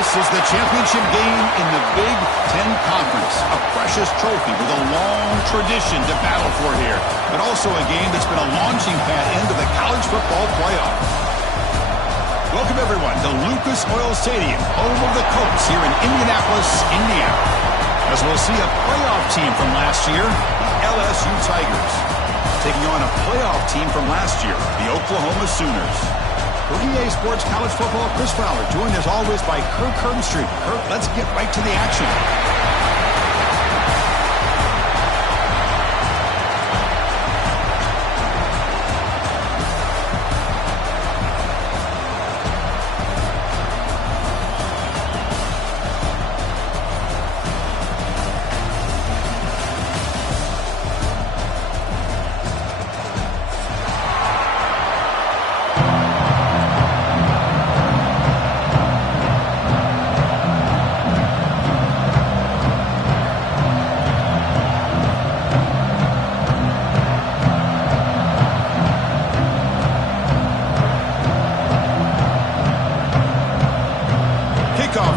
This is the championship game in the Big Ten Conference. A precious trophy with a long tradition to battle for here. But also a game that's been a launching pad into the college football playoff. Welcome, everyone, to Lucas Oil Stadium, home of the Colts here in Indianapolis, Indiana. As we'll see a playoff team from last year, the LSU Tigers, taking on a playoff team from last year, the Oklahoma Sooners. For EA Sports College Football, Chris Fowler, joined as always by Kirk Herbstreit. Kirk, let's get right to the action.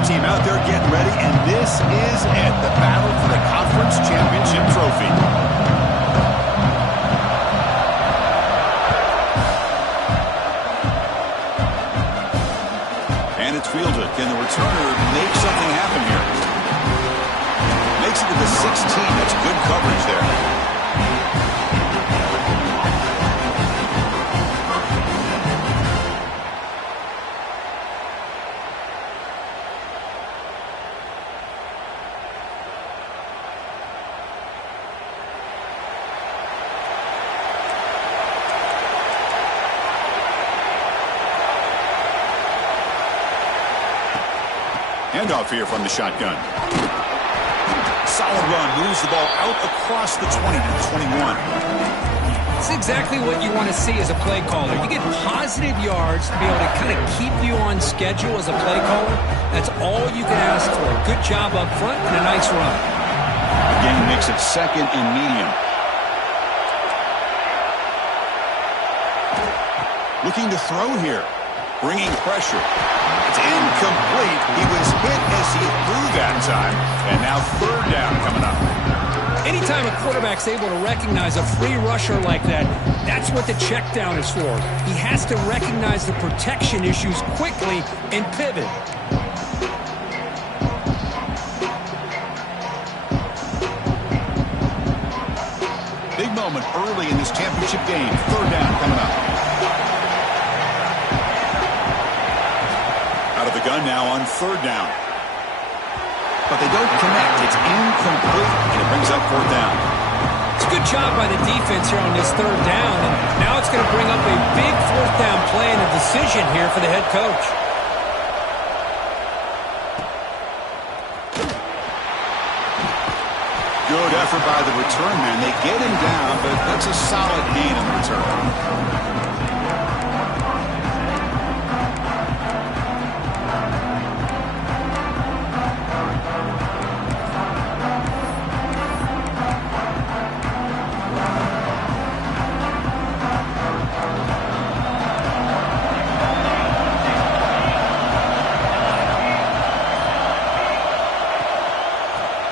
Team out there getting ready, and this is it, the battle for the conference championship trophy. And it's fielded. Can the returner make something happen here? Makes it to the 16. That's good coverage there. Handoff here from the shotgun. Solid run. Moves the ball out across the 20 to the 21. It's exactly what you want to see as a play caller. You get positive yards to be able to kind of keep you on schedule as a play caller. That's all you can ask for. A good job up front and a nice run. Again, makes it second and medium. Looking to throw here. Bringing pressure. It's incomplete. He was hit as he threw that time. And now third down coming up. Anytime a quarterback's able to recognize a free rusher like that, that's what the check down is for. He has to recognize the protection issues quickly and pivot. Big moment early in this championship game. Third down coming up. Out of the gun now on third down. But they don't connect. It's incomplete, and it brings up fourth down. It's a good job by the defense here on this third down, and now it's going to bring up a big fourth down play and a decision here for the head coach. Good effort by the return man. They get him down, but that's a solid gain in the return.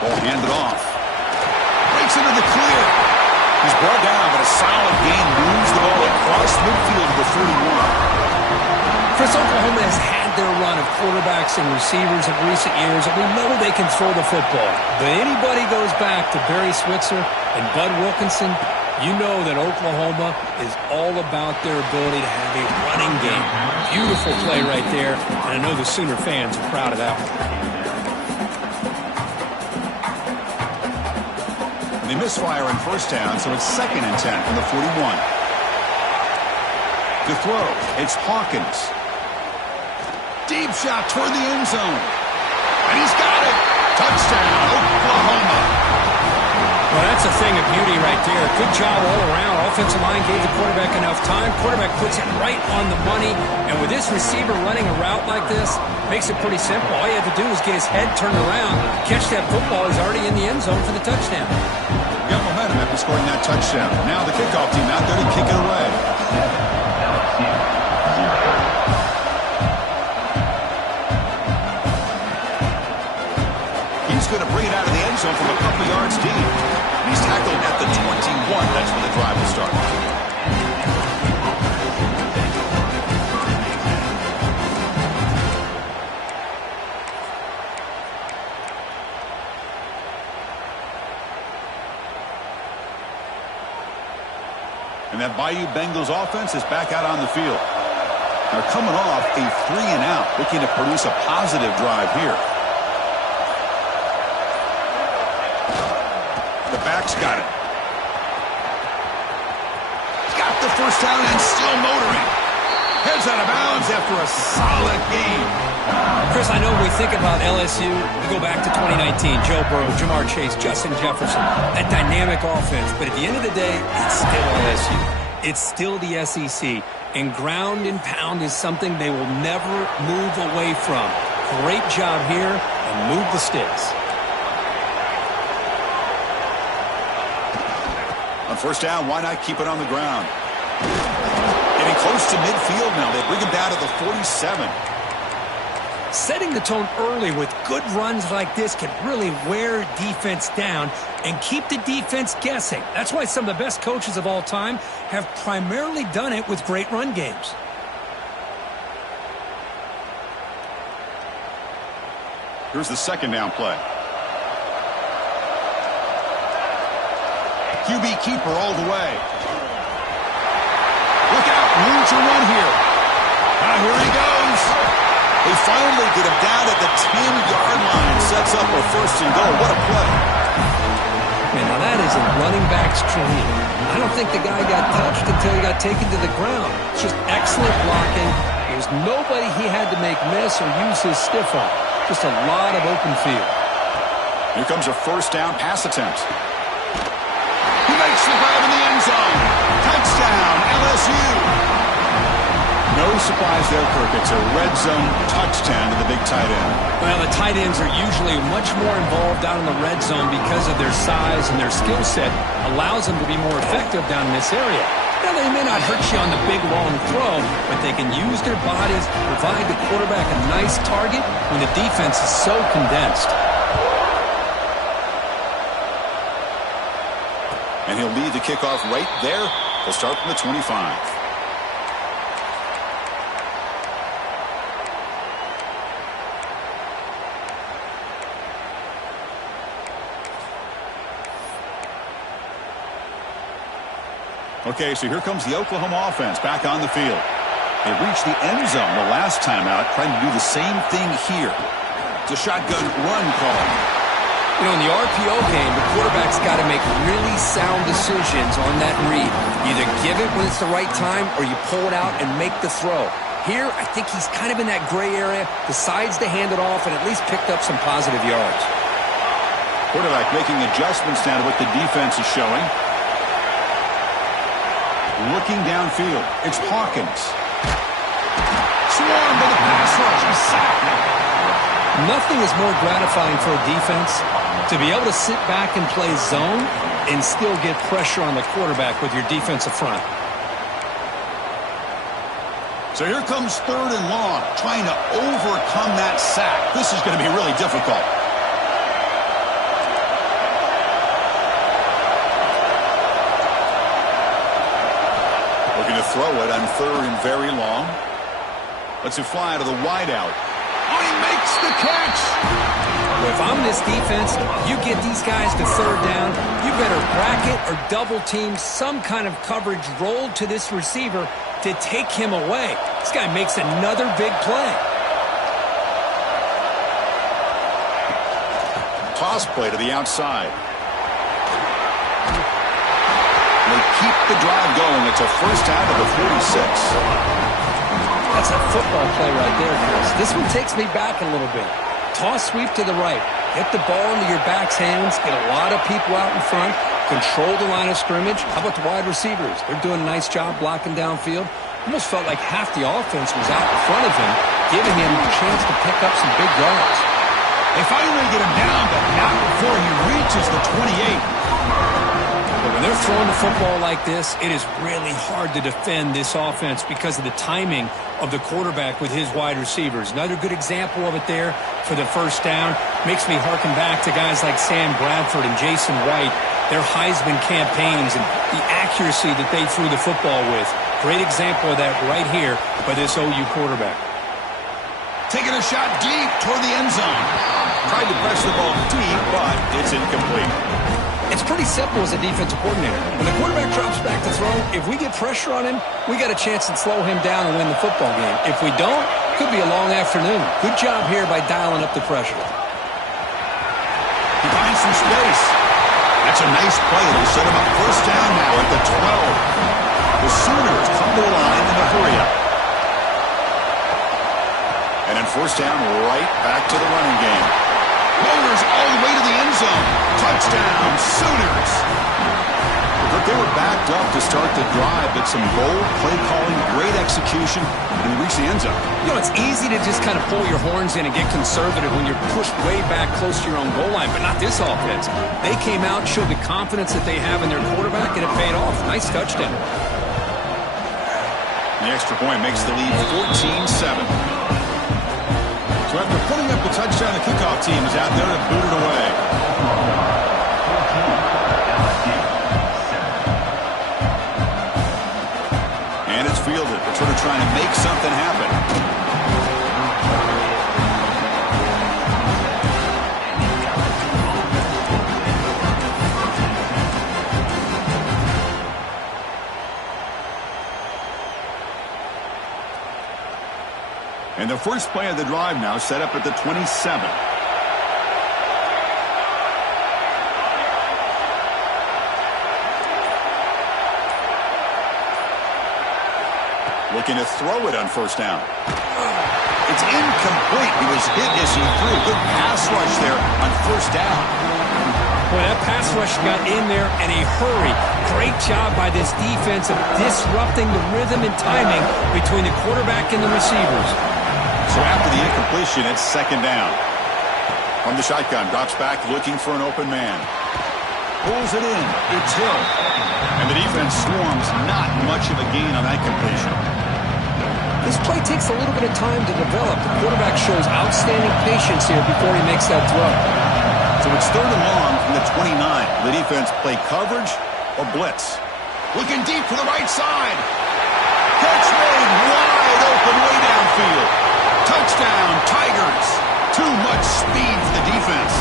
Ball handed off. Breaks into the clear. He's brought down, but a solid gain moves the ball across midfield to the 31. Chris, Oklahoma has had their run of quarterbacks and receivers of recent years, and we know they can throw the football. But anybody goes back to Barry Switzer and Bud Wilkinson, you know that Oklahoma is all about their ability to have a running game. Beautiful play right there, and I know the Sooner fans are proud of that one. They misfire in first down, so it's second and 10 from the 41. To throw, it's Hawkins. Deep shot toward the end zone. And he's got it. Touchdown, Oklahoma. Well, that's a thing of beauty right there. Good job all around. Offensive line gave the quarterback enough time. Quarterback puts it right on the money. And with this receiver running a route like this, makes it pretty simple. All you have to do is get his head turned around, catch that football. He's already in the end zone for the touchdown. Got momentum after scoring that touchdown. Now the kickoff team out there to kick it away. Bayou Bengals offense is back out on the field. They're coming off a 3-and-out, looking to produce a positive drive here. The back's got it. Got the first down and still motoring. Heads out of bounds after a solid game. Chris, I know when we think about LSU, we go back to 2019. Joe Burrow, Jamar Chase, Justin Jefferson, that dynamic offense. But at the end of the day, it's still LSU. It's still the SEC. And ground and pound is something they will never move away from. Great job here, and move the sticks. On first down, why not keep it on the ground? Getting close to midfield now. They bring him down to the 47. Setting the tone early with good runs like this can really wear defense down and keep the defense guessing. That's why some of the best coaches of all time have primarily done it with great run games. Here's the second down play. QB keeper all the way. Look out, room to run here. Here he goes. They finally get him down at the 10-yard line. Sets up a first and goal. What a play. Man, now that is a running back's dream. I don't think the guy got touched until he got taken to the ground. It's just excellent blocking. There's nobody he had to make miss or use his stiff arm. Just a lot of open field. Here comes a first down pass attempt. He makes the grab in the end zone. Touchdown, LSU. No surprise there, Kirk. It's a red zone touchdown to the big tight end. Well, the tight ends are usually much more involved down in the red zone because of their size, and their skill set allows them to be more effective down in this area. Now, they may not hurt you on the big, long throw, but they can use their bodies to provide the quarterback a nice target when the defense is so condensed. And he'll lead the kickoff right there. He'll start from the 25. Okay, so here comes the Oklahoma offense back on the field. They reached the end zone the last time out, trying to do the same thing here. It's a shotgun run call. You know, in the RPO game, the quarterback's got to make really sound decisions on that read. Either give it when it's the right time or you pull it out and make the throw. Here, I think he's kind of in that gray area, decides to hand it off and at least picked up some positive yards. Quarterback making adjustments now to what the defense is showing. Looking downfield, it's Hawkins. Swarmed by the pass rush. He's sacked. Nothing is more gratifying for a defense to be able to sit back and play zone and still get pressure on the quarterback with your defensive front. So here comes third and long, trying to overcome that sack. This is going to be really difficult. Looking to throw it on third and very long. Lets it fly to the wideout. Oh, he makes the catch. Well, if I'm this defense, you get these guys to third down, you better bracket or double team some kind of coverage rolled to this receiver to take him away. This guy makes another big play. Toss play to the outside. They keep the drive going. It's a first out of the 46. That's a football play right there, Chris. This one takes me back a little bit. Toss sweep to the right. Get the ball into your back's hands. Get a lot of people out in front. Control the line of scrimmage. How about the wide receivers? They're doing a nice job blocking downfield. Almost felt like half the offense was out in front of him, giving him a chance to pick up some big yards. They finally get him down, but not before he reaches the 28. But when they're throwing the football like this, it is really hard to defend this offense because of the timing of the quarterback with his wide receivers. Another good example of it there for the first down. Makes me harken back to guys like Sam Bradford and Jason White, their Heisman campaigns and the accuracy that they threw the football with. Great example of that right here by this OU quarterback. Taking a shot deep toward the end zone. Tried to press the ball deep, but it's incomplete. It's pretty simple as a defensive coordinator. When the quarterback drops back to throw, if we get pressure on him, we got a chance to slow him down and win the football game. If we don't, could be a long afternoon. Good job here by dialing up the pressure. He finds some space. That's a nice play. It'll set him up first down now at the 12. The Sooners come to the line in a hurry-up. And then first down right back to the running game. Motors all the way to the end zone. Touchdown, Sooners. But they were backed up to start the drive, but some bold play calling, great execution, and they reached the end zone. You know, it's easy to just kind of pull your horns in and get conservative when you're pushed way back close to your own goal line, but not this offense. They came out, showed the confidence that they have in their quarterback, and it paid off. Nice touchdown. The extra point makes the lead 14-7. So after putting up the touchdown, the kickoff team is out there to boot it away. And it's fielded. They're sort of trying to make something happen. And the first play of the drive now set up at the 27. Looking to throw it on first down. It's incomplete. He was hit as he threw. Good pass rush there on first down. Boy, that pass rush got in there in a hurry. Great job by this defense of disrupting the rhythm and timing between the quarterback and the receivers. So after the incompletion, it's second down. From the shotgun, drops back looking for an open man. Pulls it in. It's Hill. And the defense swarms. Not much of a gain on that completion. This play takes a little bit of time to develop. The quarterback shows outstanding patience here before he makes that throw. So it's third and long from the 29. The defense play coverage or blitz. Looking deep to the right side. Catch made wide open way downfield. Touchdown, Tigers. Too much speed for the defense.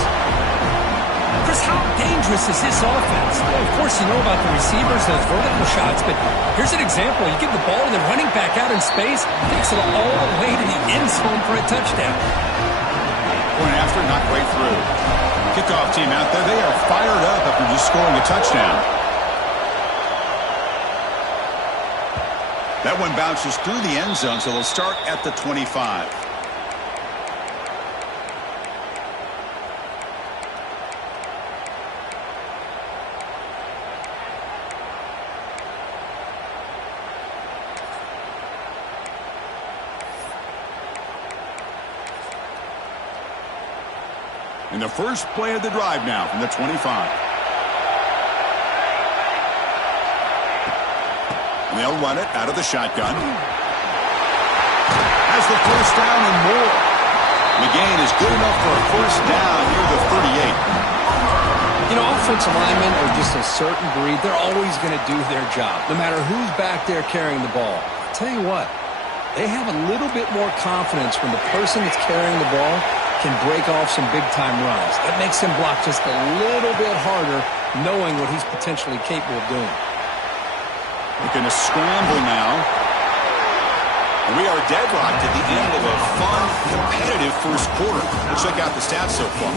Chris, how dangerous is this offense? Well, of course, you know about the receivers, those vertical shots, but here's an example. You give the ball to the running back out in space, takes it all the way to the end zone for a touchdown. Point after, not quite through. Kickoff team out there, they are fired up after just scoring a touchdown. That one bounces through the end zone, so they'll start at the 25. And the first play of the drive now from the 25. And they'll run it out of the shotgun. Has the first down and more. The gain is good enough for a first down near the 38. You know, offensive linemen are just a certain breed. They're always going to do their job, no matter who's back there carrying the ball. I'll tell you what, they have a little bit more confidence when the person that's carrying the ball can break off some big-time runs. That makes him block just a little bit harder, knowing what he's potentially capable of doing. Looking to scramble now. And we are deadlocked at the end of a fun, competitive first quarter. Let's check out the stats so far.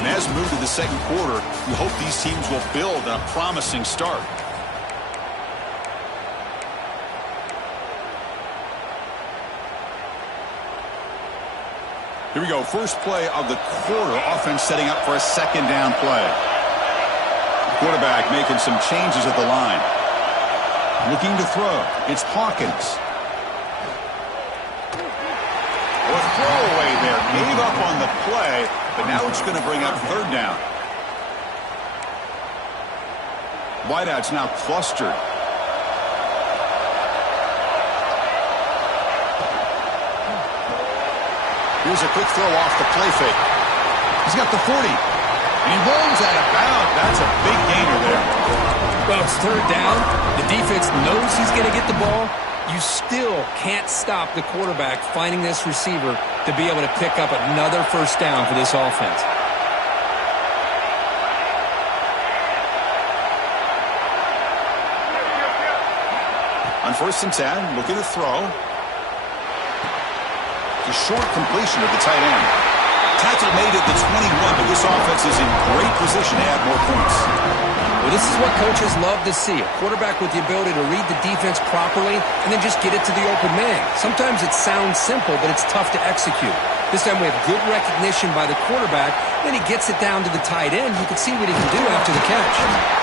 And as we move to the second quarter, we hope these teams will build on a promising start. Here we go. First play of the quarter. Offense setting up for a second down play. Quarterback making some changes at the line. Looking to throw. It's Hawkins. A throwaway there. Gave up on the play, but now it's going to bring up third down. Wideout's now clustered. Here's a quick throw off the play fake. He's got the 40. And he rolls out of bounds. That's a big gainer there. Well, it's third down. The defense knows he's going to get the ball. You still can't stop the quarterback finding this receiver to be able to pick up another first down for this offense. On 1st and 10, looking to throw. The short completion of the tight end. Tackle made at the 21, but this offense is in great position to add more points. Well, this is what coaches love to see. A quarterback with the ability to read the defense properly and then just get it to the open man. Sometimes it sounds simple, but it's tough to execute. This time we have good recognition by the quarterback. Then he gets it down to the tight end. You can see what he can do after the catch.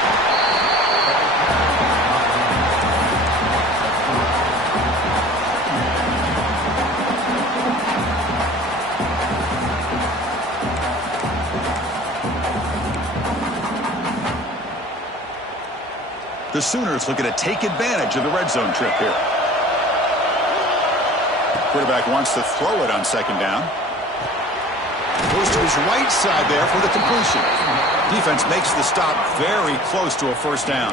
The Sooners looking to take advantage of the red zone trip here. Quarterback wants to throw it on 2nd down. Goes to his right side there for the completion. Defense makes the stop very close to a 1st down.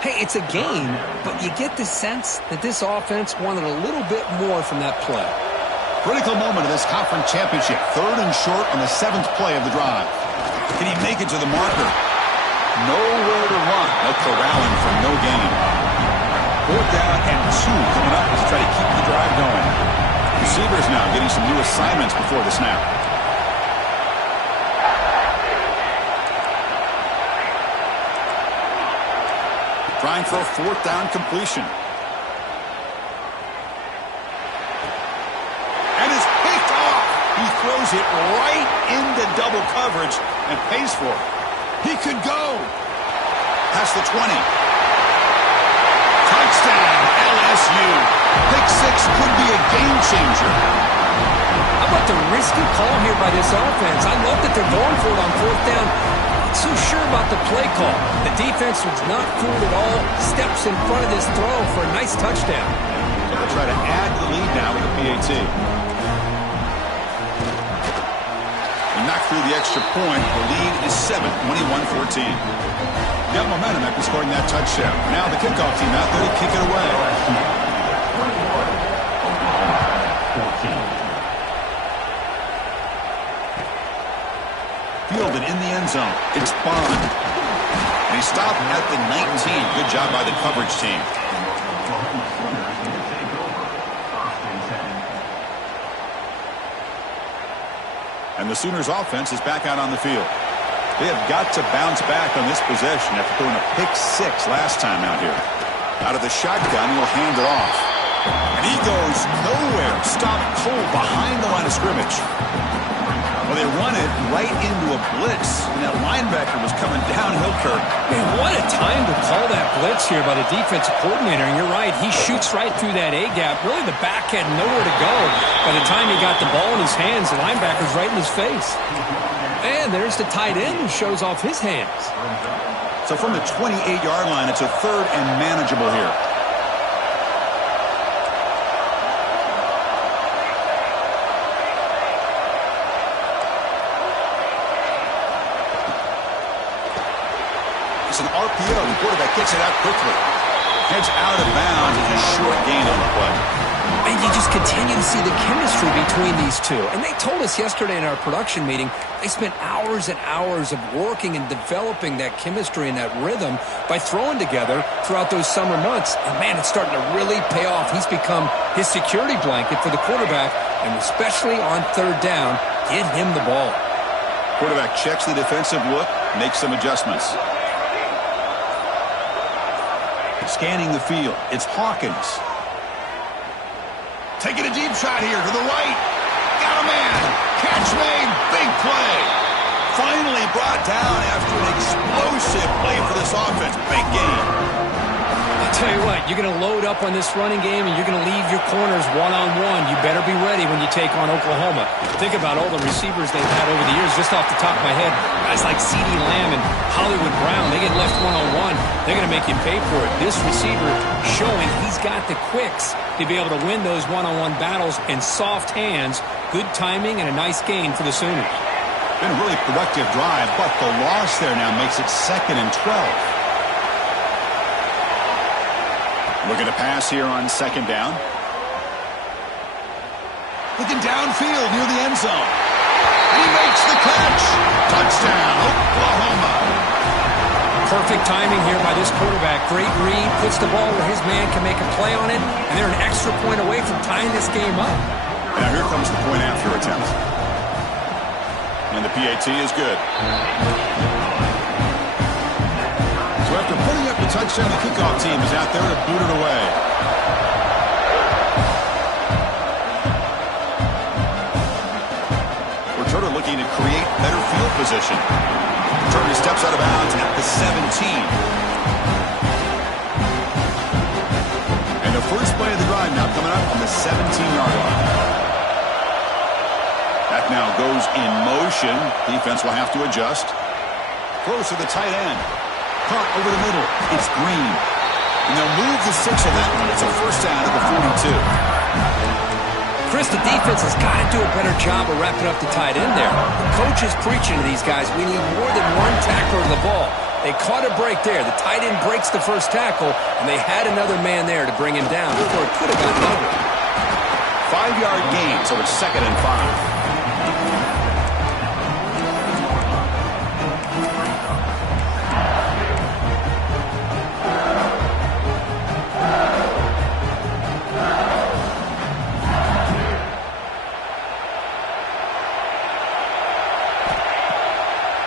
Hey, it's a game, but you get the sense that this offense wanted a little bit more from that play. Critical moment of this conference championship. 3rd and short on the 7th play of the drive. Can he make it to the marker? Nowhere to run. No corralling for no gain. 4th down and 2 coming up to try to keep the drive going. Receivers now getting some new assignments before the snap. Trying for a 4th down completion. And is picked off. He throws it right into double coverage and pays for it. He could go. Past the 20. Touchdown, LSU. Pick 6 could be a game changer. How about the risky call here by this offense? I love that they're going for it on 4th down. Not so sure about the play call. The defense was not fooled at all. Steps in front of this throw for a nice touchdown. They'll try to add the lead now with a PAT. Knocked through the extra point. The lead is 7, 21-14. Got momentum after scoring that touchdown. Now the kickoff team out there to kick it away. Fielded in the end zone. It's Bond. And he stopped at the 19. Good job by the coverage team. And the Sooners offense is back out on the field. They have got to bounce back on this possession after throwing a pick 6 last time out here. Out of the shotgun, he'll hand it off. And he goes nowhere. Stopped cold behind the line of scrimmage. Well, they run it right into a blitz. And that linebacker was coming downhill, Kirk. Man, what a time to call that blitz here by the defensive coordinator. And you're right, he shoots right through that A-gap. Really, the back had nowhere to go. By the time he got the ball in his hands, the linebacker's right in his face. And there's the tight end who shows off his hands. So from the 28-yard line, it's a 3rd and manageable here. It's an RPO. The quarterback gets it out quickly. Heads out of bounds. It's a short gain on the play. And you just continue to see the chemistry between these two. And they told us yesterday in our production meeting, they spent hours and hours of working and developing that chemistry and that rhythm by throwing together throughout those summer months. And, man, it's starting to really pay off. He's become his security blanket for the quarterback, and especially on 3rd down, get him the ball. Quarterback checks the defensive look, makes some adjustments. Scanning the field, it's Hawkins. Taking a deep shot here to the right. Got a man. Catch made. Big play. Finally brought down after an explosive play for this offense. Big game. I'll tell you what, you're going to load up on this running game and you're going to leave your corners one-on-one. You better be ready when you take on Oklahoma. Think about all the receivers they've had over the years. Just off the top of my head, guys like CeeDee Lamb and Hollywood Brown, they get left one-on-one. They're going to make you pay for it. This receiver showing he's got the quicks to be able to win those one-on-one battles in soft hands. Good timing and a nice gain for the Sooners. Been a really productive drive, but the loss there now makes it 2nd and 12. Looking to pass here on 2nd down. Looking downfield near the end zone. And he makes the catch. Touchdown, Oklahoma. Perfect timing here by this quarterback. Great read, puts the ball where his man can make a play on it, and they're an extra point away from tying this game up. Now here comes the point after attempt. And the PAT is good. So after putting up the touchdown, the kickoff team is out there to boot it away. Returner looking to create better field position. Returner steps out of bounds at the 17. And the first play of the drive now coming up on the 17-yard line. That now goes in motion. Defense will have to adjust. Throws to the tight end. Caught over the middle. It's Green. And they'll move the 6 on that one. It's a first down at the 42. Chris, the defense has got to do a better job of wrapping up the tight end there. The coach is preaching to these guys, we need more than one tackler of the ball. They caught a break there. The tight end breaks the first tackle, and they had another man there to bring him down before it could have gotten over. 5-yard gain, so it's 2nd and 5.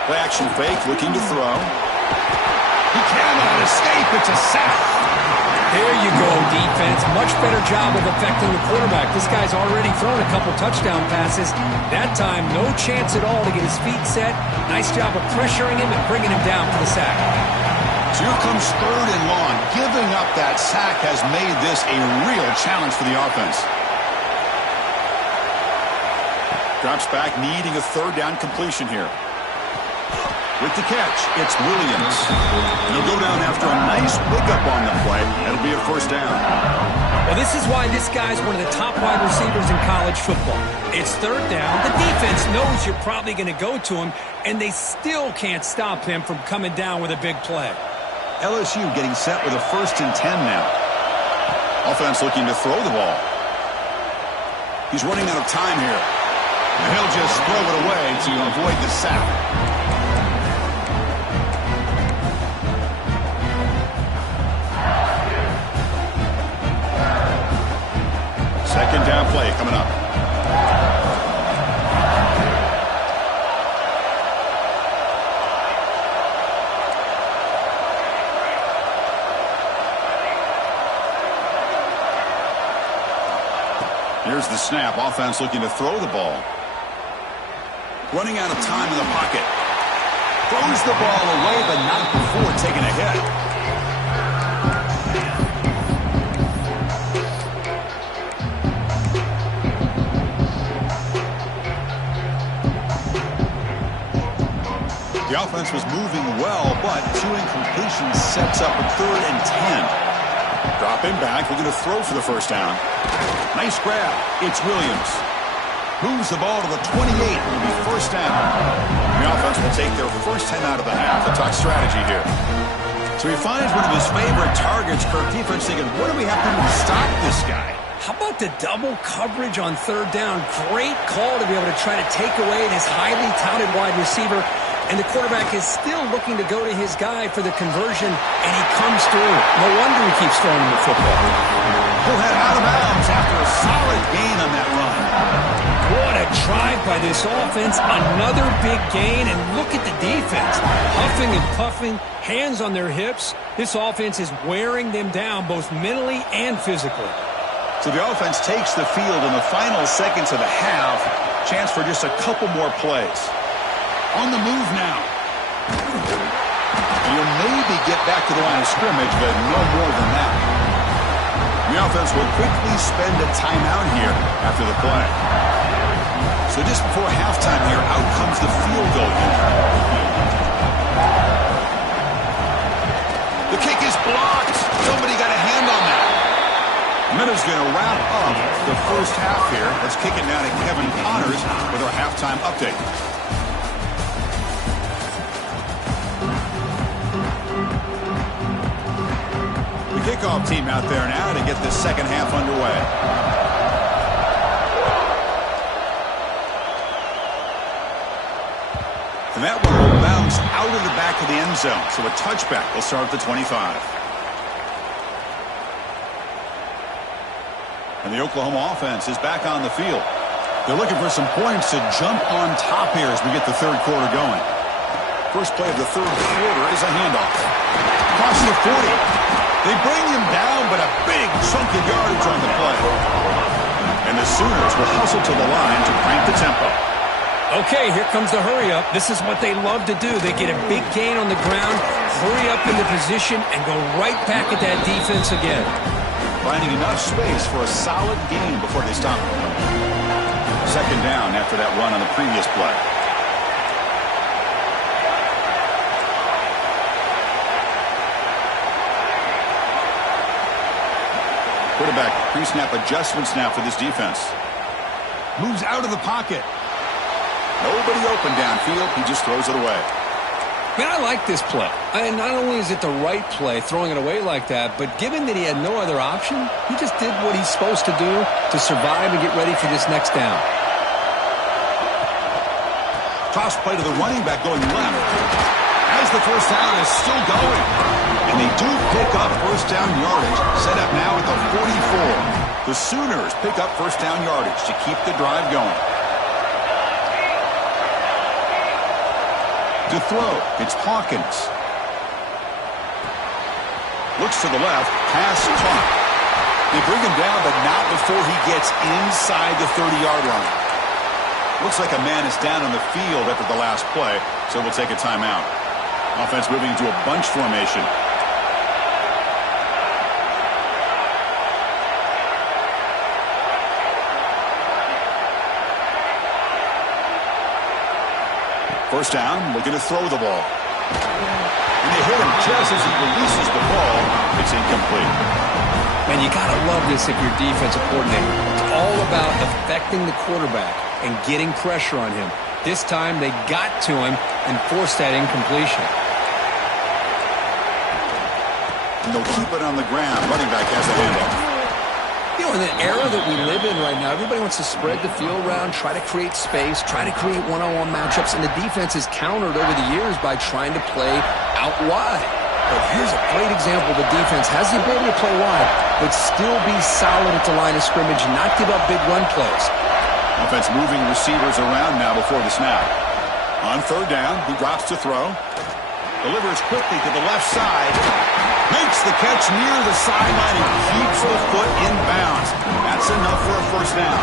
Play action fake, looking to throw. He cannot escape. It's a sack. There you go, defense. Much better job of affecting the quarterback. This guy's already thrown a couple touchdown passes. That time, no chance at all to get his feet set. Nice job of pressuring him and bringing him down for the sack. So here comes 3rd and long. Giving up that sack has made this a real challenge for the offense. Drops back, needing a 3rd down completion here. With the catch, it's Williams. And he'll go down after a nice pickup on the play. That'll be a first down. Well, this is why this guy's one of the top wide receivers in college football. It's 3rd down. The defense knows you're probably going to go to him, and they still can't stop him from coming down with a big play. LSU getting set with a 1st and 10 now. Offense looking to throw the ball. He's running out of time here. And he'll just throw it away to avoid the sack. Second down play coming up. Here's the snap. Offense looking to throw the ball. Running out of time in the pocket. Throws the ball away, but not before taking a hit. The offense was moving well, but 2 incompletions sets up a 3rd and 10. Dropping back, looking to throw for the first down. Nice grab. It's Williams. Moves the ball to the 28. It'll be first down. The offense will take their first 10 out of the half. A talk strategy here. So he finds one of his favorite targets. Kirk defense thinking, what do we have to do to stop this guy? How about the double coverage on 3rd down? Great call to be able to try to take away this highly touted wide receiver. And the quarterback is still looking to go to his guy for the conversion, and he comes through. No wonder he keeps throwing him the football. He'll head out of bounds after a solid gain on that run. What a drive by this offense. Another big gain, and look at the defense. Huffing and puffing, hands on their hips. This offense is wearing them down both mentally and physically. So the offense takes the field in the final seconds of the half. Chance for just a couple more plays. On the move now. You'll maybe get back to the line of scrimmage, but no more than that. The offense will quickly spend a timeout here after the play. So just before halftime here, out comes the field goal unit. The kick is blocked. Somebody got a hand on that. Minuta's going to wrap up the first half here. Let's kick it now to Kevin Connors with our halftime update. Kickoff team out there now to get this second half underway. And that one will bounce out of the back of the end zone. So a touchback will start at the 25. And the Oklahoma offense is back on the field. They're looking for some points to jump on top here as we get the third quarter going. First play of the third quarter is a handoff. Across the 40. They bring him down, but a big chunk of yardage on the play. And the Sooners will hustle to the line to crank the tempo. Okay, here comes the hurry up. This is what they love to do. They get a big gain on the ground, hurry up into position, and go right back at that defense again. Finding enough space for a solid gain before they stop. Second down after that run on the previous play. Quarterback pre-snap adjustments now for this defense. Moves out of the pocket. Nobody open downfield. He just throws it away. Man, I like this play. And not only is it the right play, throwing it away like that, but given that he had no other option, he just did what he's supposed to do to survive and get ready for this next down. Toss play to the running back going left. As the first down is still going. And they do pick up first down yardage. Set up now at the 44. The Sooners pick up first down yardage to keep the drive going. To throw, it's Hawkins. Looks to the left, pass caught. They bring him down, but not before he gets inside the 30-yard line. Looks like a man is down on the field after the last play, so we'll take a timeout. Offense moving into a bunch formation. First down, looking to throw the ball. And they hit him just as he releases the ball. It's incomplete. Man, you got to love this if you're defensive coordinator. It's all about affecting the quarterback and getting pressure on him. This time, they got to him and forced that incompletion. And they'll keep it on the ground. Running back has the handoff. You know, in the era that we live in right now, everybody wants to spread the field around, try to create space, try to create one-on-one matchups, and the defense is countered over the years by trying to play out wide. But here's a great example. The defense has the ability to play wide, but still be solid at the line of scrimmage, not give up big run plays. Offense moving receivers around now before the snap. On third down, he drops to throw. Delivers quickly to the left side. Makes the catch near the sideline and keeps the foot in bounds. That's enough for a first down.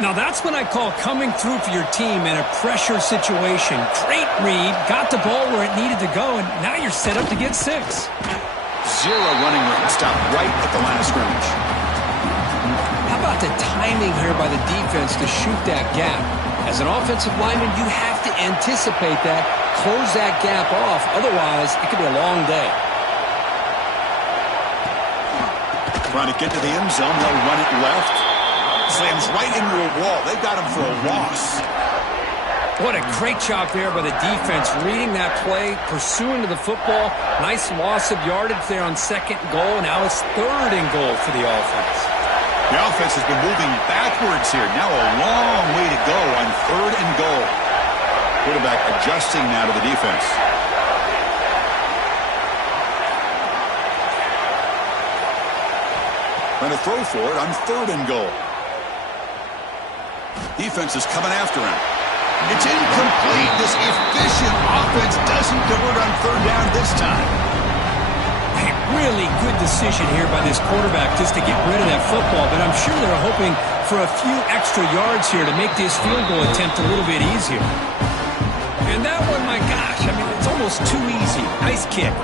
Now that's what I call coming through for your team in a pressure situation. Great read, got the ball where it needed to go, and now you're set up to get 6. Zero running room. Stop right at the line of scrimmage. How about the timing here by the defense to shoot that gap? As an offensive lineman, you have to anticipate that, close that gap off. Otherwise, it could be a long day. Trying to get to the end zone. They'll run it left. Slams right into a wall. They got him for a loss. What a great job there by the defense, reading that play, pursuing to the football. Nice loss of yardage there on second goal. Now it's third and goal for the offense. The offense has been moving backwards here. Now a long way to go on third and goal. Quarterback adjusting now to the defense. Trying to throw for it on third and goal. Defense is coming after him. It's incomplete. This efficient offense doesn't convert on third down this time. A really good decision here by this quarterback just to get rid of that football, but I'm sure they're hoping for a few extra yards here to make this field goal attempt a little bit easier. And that one, my gosh, I mean, it's almost too easy. Nice kick.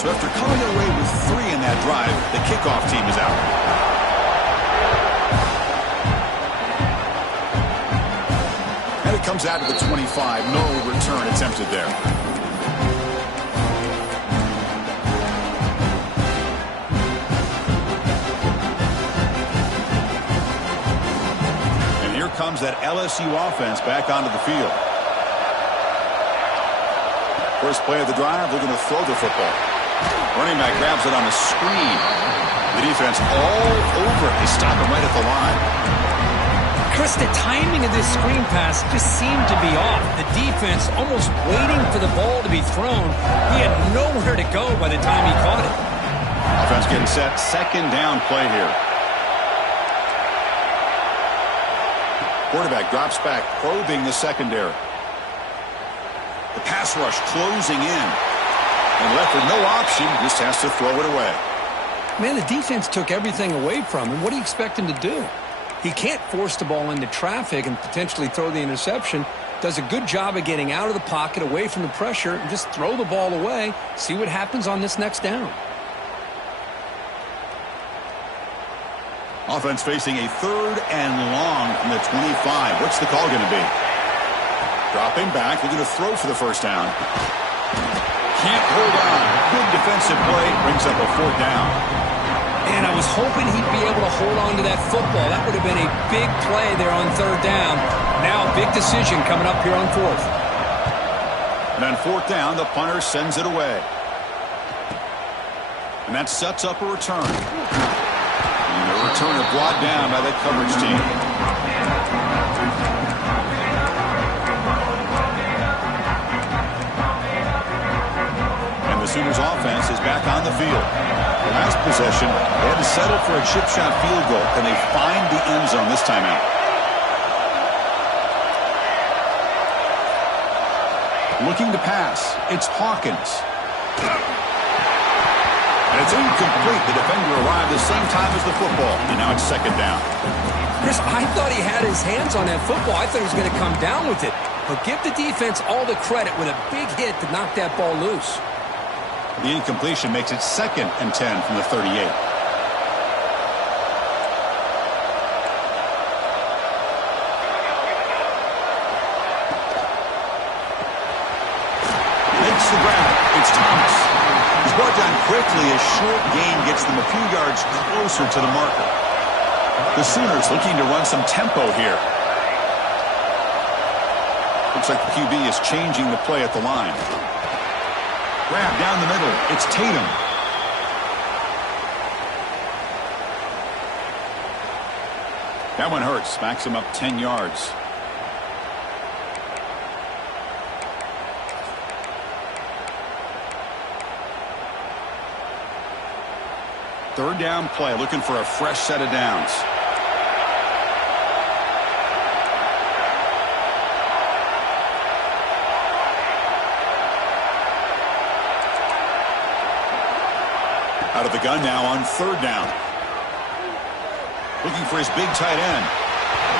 So after coming away with 3 in that drive, the kickoff team is out. And it comes out to the 25. No return attempted there. And here comes that LSU offense back onto the field. First play of the drive, they're going to throw the football. Running back grabs it on the screen. The defense all over it. They stop him right at the line. Chris, the timing of this screen pass just seemed to be off. The defense almost waiting for the ball to be thrown. He had nowhere to go by the time he caught it. Offense getting set. Second down play here. Quarterback drops back, probing the secondary. The pass rush closing in. And left with no option, just has to throw it away. Man, the defense took everything away from him. What do you expect him to do? He can't force the ball into traffic and potentially throw the interception. Does a good job of getting out of the pocket, away from the pressure, and just throw the ball away. See what happens on this next down. Offense facing a 3rd and long from the 25. What's the call going to be? Dropping back, looking to throw for the first down. Can't hold on. Good defensive play, brings up a 4th down. And I was hoping he'd be able to hold on to that football. That would have been a big play there on 3rd down. Now a big decision coming up here on 4th. And on 4th down, the punter sends it away. And that sets up a return. And the returner brought down by the coverage team. And the Sooners offense is back on the field. Last possession, they had to settle for a chip shot field goal. Can they find the end zone this time out? Looking to pass. It's Hawkins. And it's incomplete. The defender arrived the same time as the football. And now it's 2nd down. Chris, I thought he had his hands on that football. I thought he was going to come down with it. But give the defense all the credit with a big hit to knock that ball loose. The incompletion makes it 2nd and 10 from the 38. Makes the grab. It's Thomas. He's brought down quickly as short gain gets them a few yards closer to the marker. The Sooners looking to run some tempo here. Looks like the QB is changing the play at the line. Grab down the middle. It's Tatum. That one hurts. Backs him up 10 yards. Third down play. Looking for a fresh set of downs. Out of the gun now on 3rd down. Looking for his big tight end.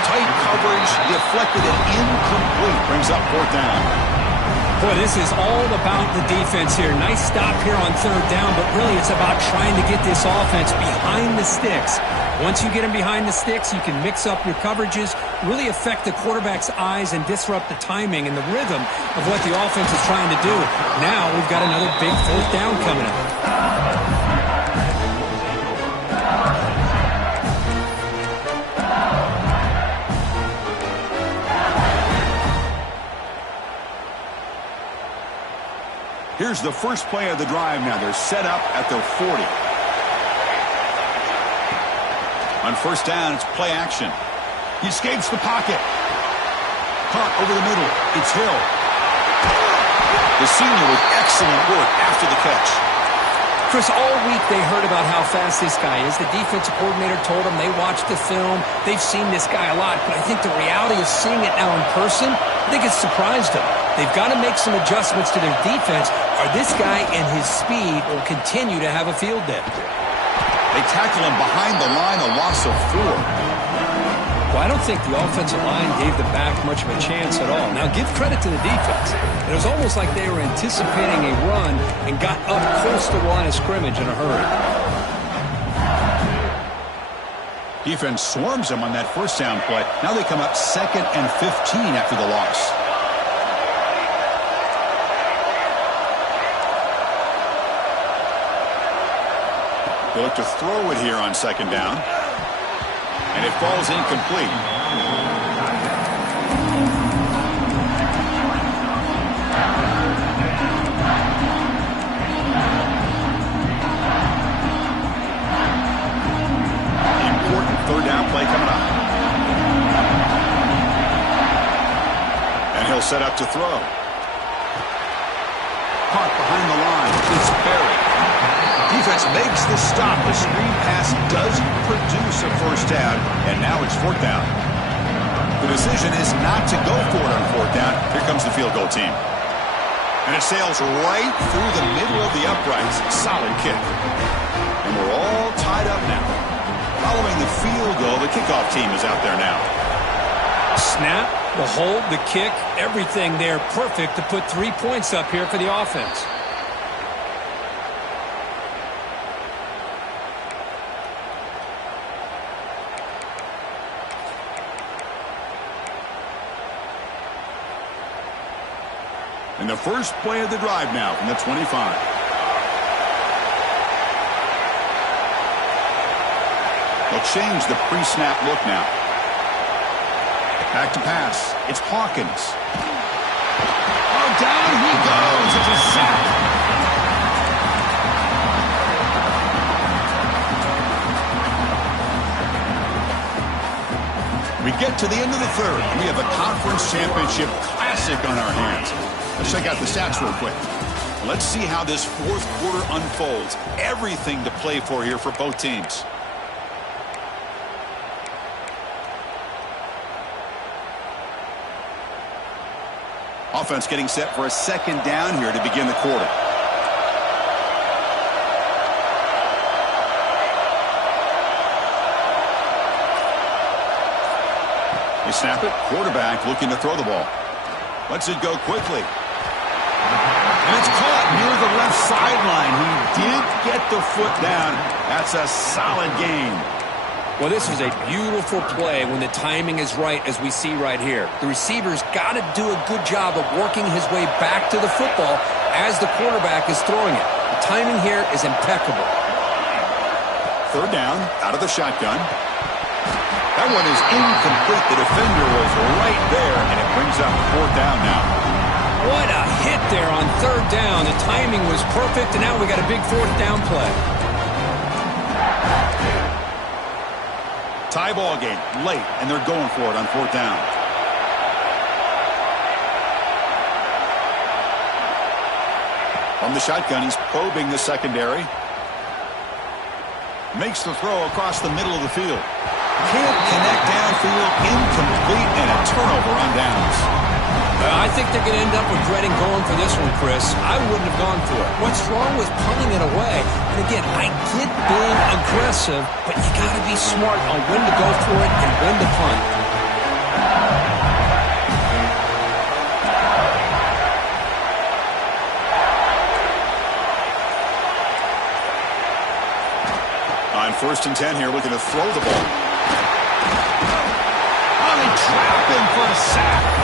Tight coverage, deflected and incomplete. Brings up 4th down. Boy, this is all about the defense here. Nice stop here on 3rd down, but really it's about trying to get this offense behind the sticks. Once you get them behind the sticks, you can mix up your coverages, really affect the quarterback's eyes and disrupt the timing and the rhythm of what the offense is trying to do. Now we've got another big 4th down coming up. Here's the first play of the drive now. They're set up at their 40. On 1st down, it's play action. He escapes the pocket. Caught over the middle. It's Hill. The senior with excellent work after the catch. Chris, all week they heard about how fast this guy is. The defensive coordinator told them they watched the film. They've seen this guy a lot. But I think the reality of seeing it now in person, I think it's surprised them. They've got to make some adjustments to their defense, or this guy and his speed will continue to have a field day. They tackle him behind the line, a loss of 4. Well, I don't think the offensive line gave the back much of a chance at all. Now, give credit to the defense. It was almost like they were anticipating a run and got up close to the line of scrimmage in a hurry. Defense swarms them on that 1st down play. Now they come up 2nd and 15 after the loss. They look to throw it here on 2nd down. And it falls incomplete. Important 3rd down play coming up. set up to throw. Caught behind the line. It's Berry. Defense makes the stop. The screen pass doesn't produce a first down, and now it's fourth down. The decision is not to go for it on fourth down. Here comes the field goal team. And it sails right through the middle of the uprights. Solid kick. And we're all tied up now. Following the field goal, the kickoff team is out there now. Snap, the hold, the kick, everything there perfect to put 3 points up here for the offense. And the first play of the drive now from the 25. They'll change the pre-snap look now. Back to pass. It's Hawkins. Oh, down he goes. It's a sack. We get to the end of the third. We have a conference championship classic on our hands. Let's check out the stats real quick. Let's see how this fourth quarter unfolds. Everything to play for here for both teams. Offense getting set for a second down here to begin the quarter. They snap it. Quarterback looking to throw the ball. Lets it go quickly. And it's caught near the left sideline. He did get the foot down. That's a solid gain. Well, this is a beautiful play when the timing is right, as we see right here. The receiver's got to do a good job of working his way back to the football as the quarterback is throwing it. The timing here is impeccable. Third down, out of the shotgun. That one is incomplete. The defender was right there, and it brings up fourth down now. What a hit there on third down. The timing was perfect, and now we got a big fourth down play. Tie ball game late, and they're going for it on fourth down. From the shotgun, he's probing the secondary. Makes the throw across the middle of the field. Can't connect downfield, incomplete, and a turnover on downs. I think they're going to end up regretting going for this one, Chris. I wouldn't have gone for it. What's wrong with punting it away? And again, I get being aggressive, but you got to be smart on when to go for it and when to punt. On 1st and 10 here, looking to throw the ball. Oh, they trap him for a sack.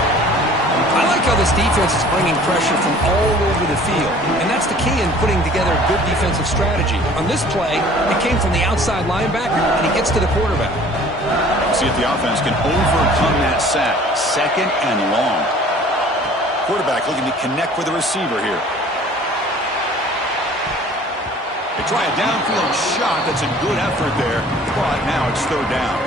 I like how this defense is bringing pressure from all over the field, and that's the key in putting together a good defensive strategy. On this play, it came from the outside linebacker, and he gets to the quarterback. See if the offense can overcome that sack. Second and long. Quarterback looking to connect with the receiver here. They try a downfield shot. That's a good effort there, but now it's third down.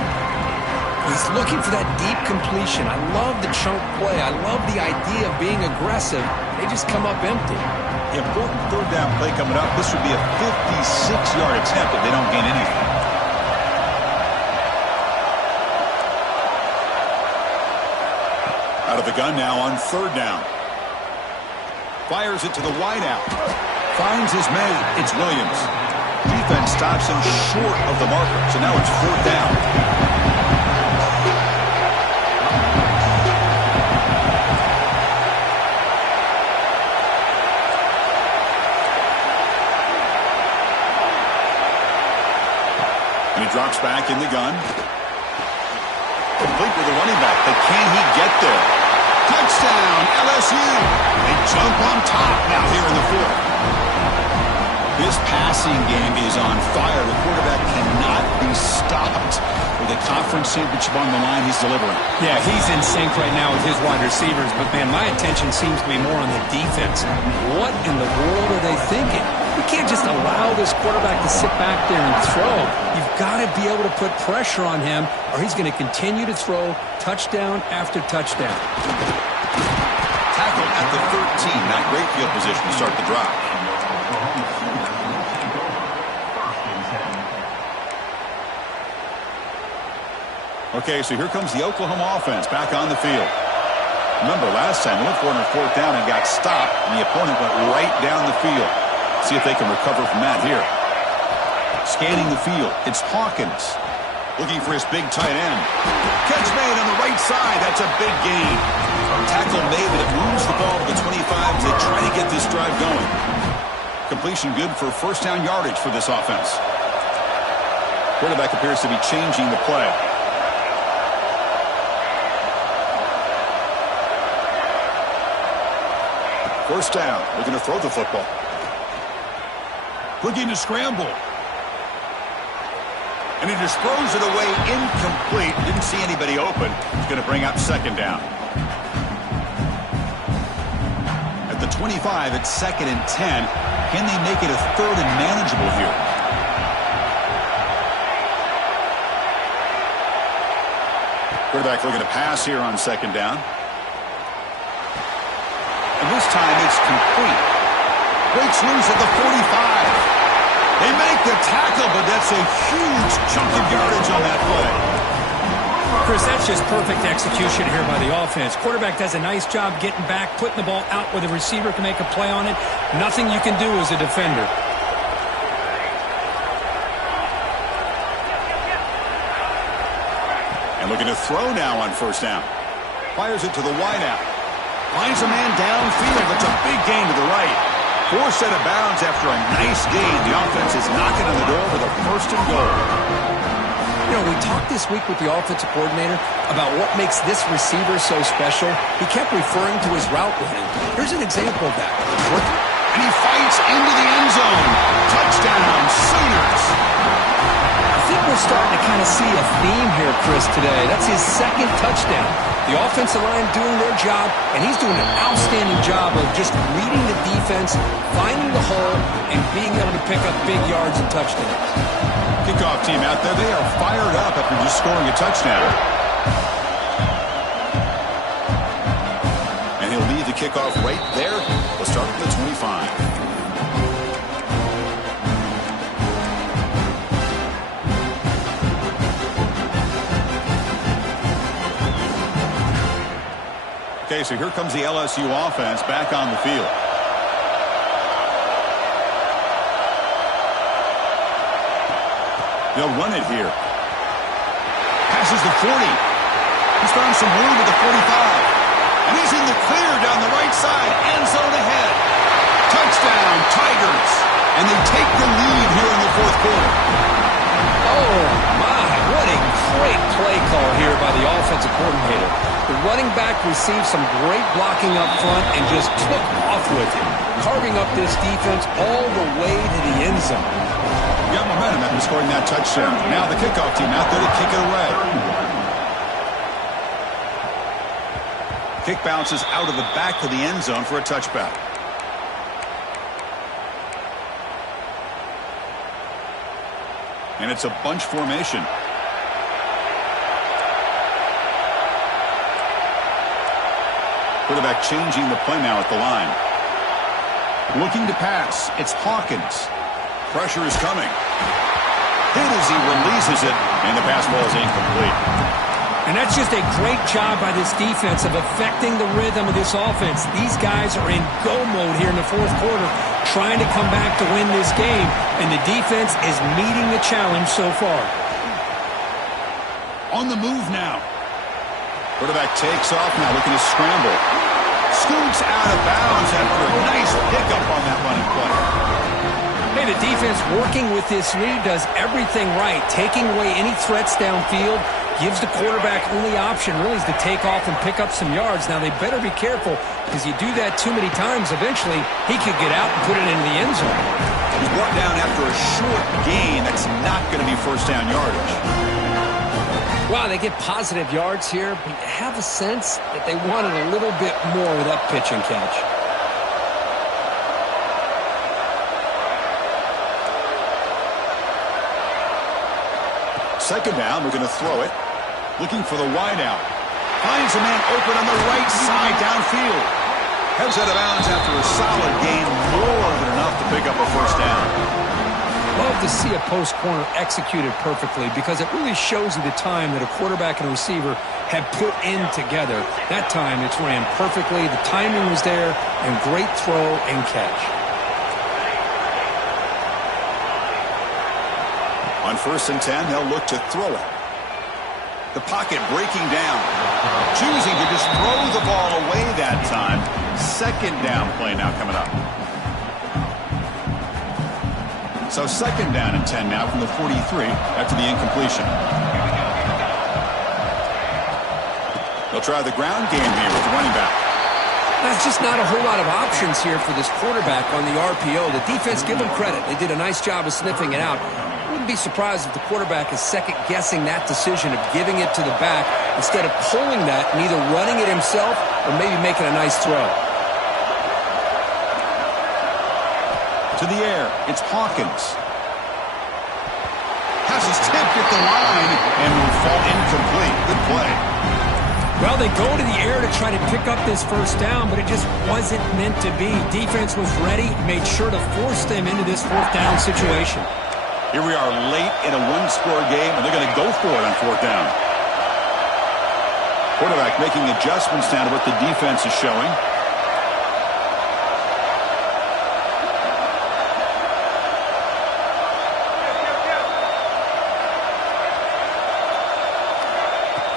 He's looking for that deep completion. I love the chunk play. I love the idea of being aggressive. They just come up empty. Important third down play coming up. This would be a 56-yard attempt if they don't gain anything. Out of the gun now on third down. Fires it to the wideout. Finds his man. It's Williams. Defense stops him short of the marker. So now it's fourth down. And he drops back in the gun. Complete with the running back, but can he get there? Touchdown, LSU! They jump on top now here in the fourth. This passing game is on fire. The quarterback cannot be stopped. With a conference championship on the line, he's delivering. Yeah, he's in sync right now with his wide receivers, but man, my attention seems to be more on the defense. What in the world are they thinking? You can't just allow this quarterback to sit back there and throw. You've got to be able to put pressure on him, or he's going to continue to throw touchdown after touchdown. at the 13. Not great field position to start the drive. Okay, so here comes the Oklahoma offense back on the field. Remember, last time they went for it on 4th down and got stopped, and the opponent went right down the field. See if they can recover from that here. Scanning the field, it's Hawkins. Looking for his big tight end. Catch made on the right side. That's a big gain. Tackle made, but it moves the ball to the 25 as they try to get this drive going. Completion good for first down yardage for this offense. Quarterback appears to be changing the play. First down. Looking to throw the football. Looking to scramble. And he just throws it away incomplete. Didn't see anybody open. He's going to bring up second down. At the 25, it's 2nd and 10. Can they make it a 3rd and manageable here? Quarterback looking to pass here on 2nd down. And this time it's complete. Breaks loose at the 45. They make the tackle, but that's a huge chunk of yardage on that play. Chris, that's just perfect execution here by the offense. Quarterback does a nice job getting back, putting the ball out where the receiver can make a play on it. Nothing you can do as a defender. And looking to throw now on 1st down. Fires it to the wideout. Finds a man downfield. That's a big gain to the right. 4th set of bounds after a nice gain. The offense is knocking on the door with a 1st and goal. You know, we talked this week with the offensive coordinator about what makes this receiver so special. He kept referring to his route running. Here's an example of that. And he fights into the end zone. Touchdown, Sooners. I think we're starting to kind of see a theme here, Chris, today. That's his 2nd touchdown. The offensive line doing their job, and he's doing an outstanding job of just reading the defense, finding the hole, and being able to pick up big yards and touchdowns. Kickoff team out there, they are fired up after just scoring a touchdown. And he'll lead the kickoff right there. We'll start from the 25. Okay, so here comes the LSU offense back on the field. They'll run it here. Passes the 40. He's found some room at the 45. And he's in the clear down the right side. End zone ahead. Touchdown, Tigers. And they take the lead here in the 4th quarter. Oh, my. What a great play call here by the offensive coordinator. The running back received some great blocking up front and just took off with it, carving up this defense all the way to the end zone. Got momentum after scoring that touchdown. Now the kickoff team out there to kick it away. Kick bounces out of the back of the end zone for a touchback. And it's a bunch formation. Quarterback changing the play now at the line. Looking to pass. It's Hawkins. Pressure is coming. Hit as he releases it, and the pass ball is incomplete. And that's just a great job by this defense of affecting the rhythm of this offense. These guys are in go mode here in the 4th quarter, trying to come back to win this game, and the defense is meeting the challenge so far. On the move now. Quarterback takes off now, looking to scramble. Scoots out of bounds after a nice pickup on that running play. Hey, the defense working with this lead does everything right, taking away any threats downfield, gives the quarterback only option really is to take off and pick up some yards. Now, they better be careful because you do that too many times, eventually he could get out and put it into the end zone. He's brought down after a short gain. That's not going to be 1st down yardage. Wow, they get positive yards here, but you have a sense that they wanted a little bit more with that pitch and catch. Second down, we're going to throw it. Looking for the wideout. Finds a man open on the right side downfield. Heads out of bounds after a solid gain, more than enough to pick up a first down. Love to see a post corner executed perfectly because it really shows you the time that a quarterback and a receiver have put in together. That time it's ran perfectly, the timing was there, and great throw and catch. On 1st and 10, they'll look to throw it. The pocket breaking down. Choosing to just throw the ball away that time. 2nd down play now coming up. So 2nd down and 10 now from the 43 after the incompletion. They'll try the ground game here with the running back. There's just not a whole lot of options here for this quarterback on the RPO. The defense, give them credit. They did a nice job of sniffing it out. Wouldn't be surprised if the quarterback is second-guessing that decision of giving it to the back instead of pulling that and either running it himself or maybe making a nice throw. To the air, it's Hawkins. Has his tipped at the line and will fall incomplete. Good play. Well, they go to the air to try to pick up this first down, but it just wasn't meant to be. Defense was ready, made sure to force them into this 4th down situation. Here we are late in a one-score game, and they're going to go for it on 4th down. Quarterback making adjustments now to what the defense is showing.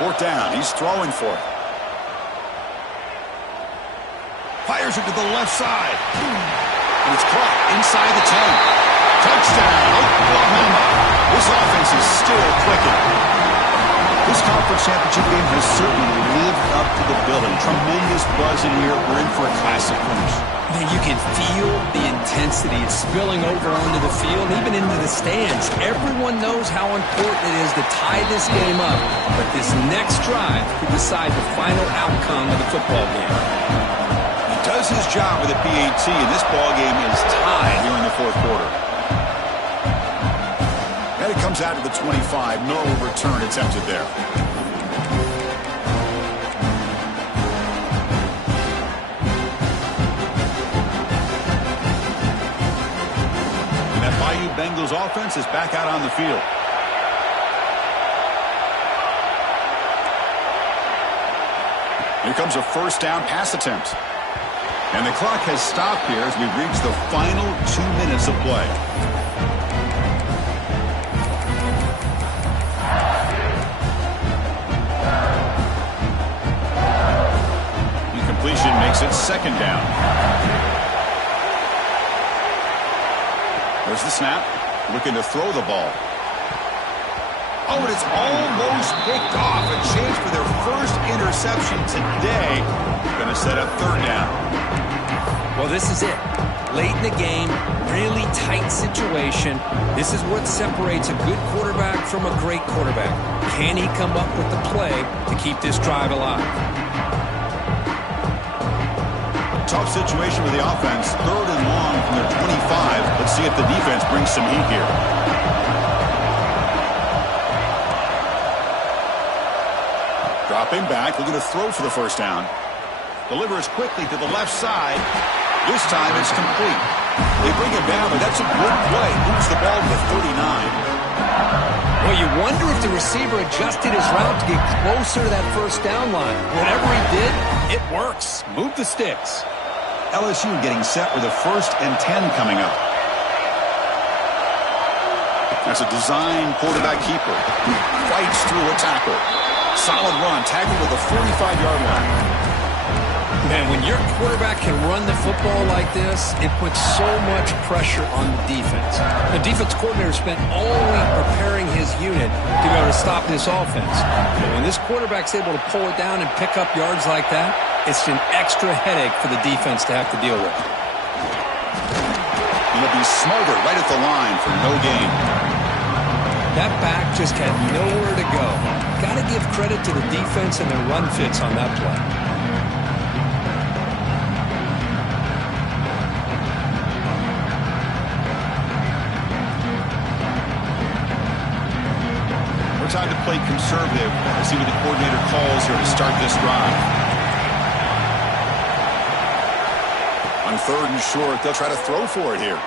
Fourth down, he's throwing for it. Fires it to the left side. And it's caught inside the 10. Touchdown, Oklahoma. This offense is still clicking. This conference championship game has certainly lived up to the billing. Tremendous buzz in here. We're in for a classic finish. Man, you can feel the intensity. It's spilling over onto the field, even into the stands. Everyone knows how important it is to tie this game up. But this next drive could decide the final outcome of the football game. He does his job with a PAT, and this ball game is tied here in the 4th quarter. And it comes out to the 25. No return attempted there. And that Bayou Bengals offense is back out on the field. Here comes a 1st down pass attempt. And the clock has stopped here as we reach the final 2 minutes of play. Incompletion makes it 2nd down. There's the snap. Looking to throw the ball. Oh, and it's almost picked off. A chance for their first interception today. Going to set up 3rd down. Well, this is it. Late in the game, really tight situation. This is what separates a good quarterback from a great quarterback. Can he come up with the play to keep this drive alive? Tough situation with the offense. 3rd and long from their 25. Let's see if the defense brings some heat here. Dropping back, looking to throw for the 1st down. Delivers quickly to the left side. This time it's complete. They bring him down, but that's a good play. Moves the ball to the 39. Well, you wonder if the receiver adjusted his route to get closer to that 1st down line. Whatever he did, it works. Move the sticks. LSU getting set with a 1st and 10 coming up. That's a design quarterback keeper. Fights through a tackle. Solid run, tackled with a 45-yard line. Man, when your quarterback can run the football like this, it puts so much pressure on the defense. The defense coordinator spent all week preparing his unit to be able to stop this offense. But when this quarterback's able to pull it down and pick up yards like that, it's an extra headache for the defense to have to deal with. He'll be smothered right at the line for no gain. That back just had nowhere to go. Got to give credit to the defense and their run fits on that play. Time to play conservative. Let's see what the coordinator calls here to start this drive. On 3rd and short, they'll try to throw for it here.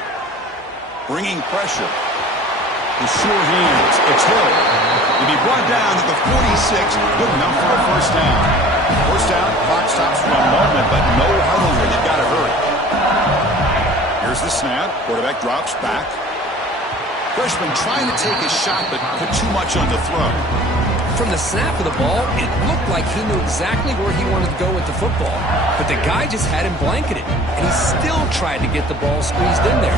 Bringing pressure. The sure hands. It's Hill. To be brought down at the 46. Good enough for a first down. First down, clock stops for a moment, but no huddle here. They've got to hurry. Here's the snap. Quarterback drops back. Freshman trying to take a shot, but put too much on the throw. From the snap of the ball, it looked like he knew exactly where he wanted to go with the football. But the guy just had him blanketed, and he still tried to get the ball squeezed in there.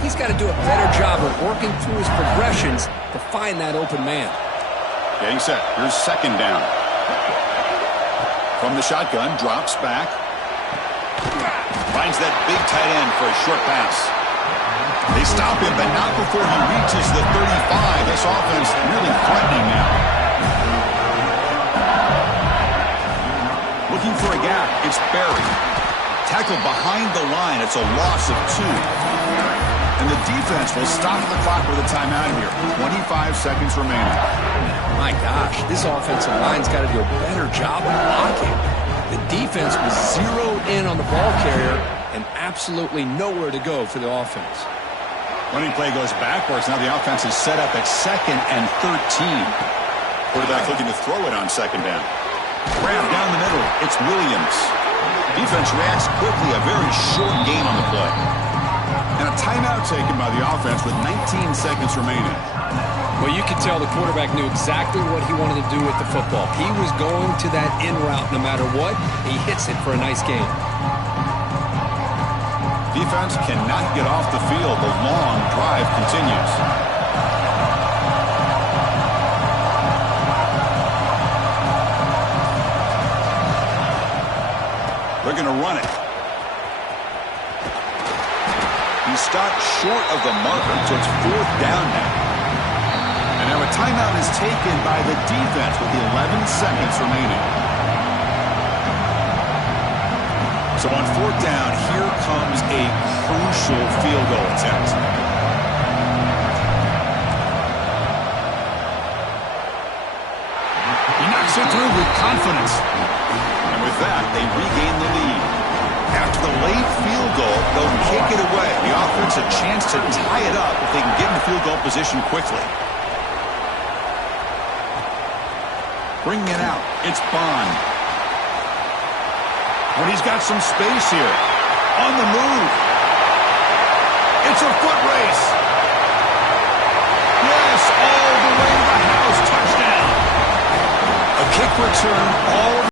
He's got to do a better job of working through his progressions to find that open man. Getting set. Here's 2nd down. From the shotgun, drops back. Finds that big tight end for a short pass. They stop him, but not before he reaches the 35. This offense really threatening now. Looking for a gap. It's Berry. Tackled behind the line. It's a loss of 2. And the defense will stop the clock with a timeout here. 25 seconds remaining. My gosh, this offensive line's got to do a better job of blocking. The defense was zeroed in on the ball carrier and absolutely nowhere to go for the offense. Running play goes backwards. Now the offense is set up at 2nd and 13. Quarterback looking to throw it on 2nd down. Grab down the middle. It's Williams. Defense reacts quickly. A very short gain on the play. And a timeout taken by the offense with 19 seconds remaining. Well, you could tell the quarterback knew exactly what he wanted to do with the football. He was going to that in route no matter what. He hits it for a nice gain. Defense cannot get off the field. The long drive continues. They're going to run it. He stopped short of the marker, so it's 4th down now. And now a timeout is taken by the defense with the 11 seconds remaining. So on 4th down, here comes a crucial field goal attempt. He knocks it through with confidence. And with that, they regain the lead. After the late field goal, they'll kick it away. The offense a chance to tie it up if they can get in field goal position quickly. Bringing it out, it's Bond. When he's got some space here. On the move. It's a foot race. Yes, all the way to the house. Touchdown. A kick return all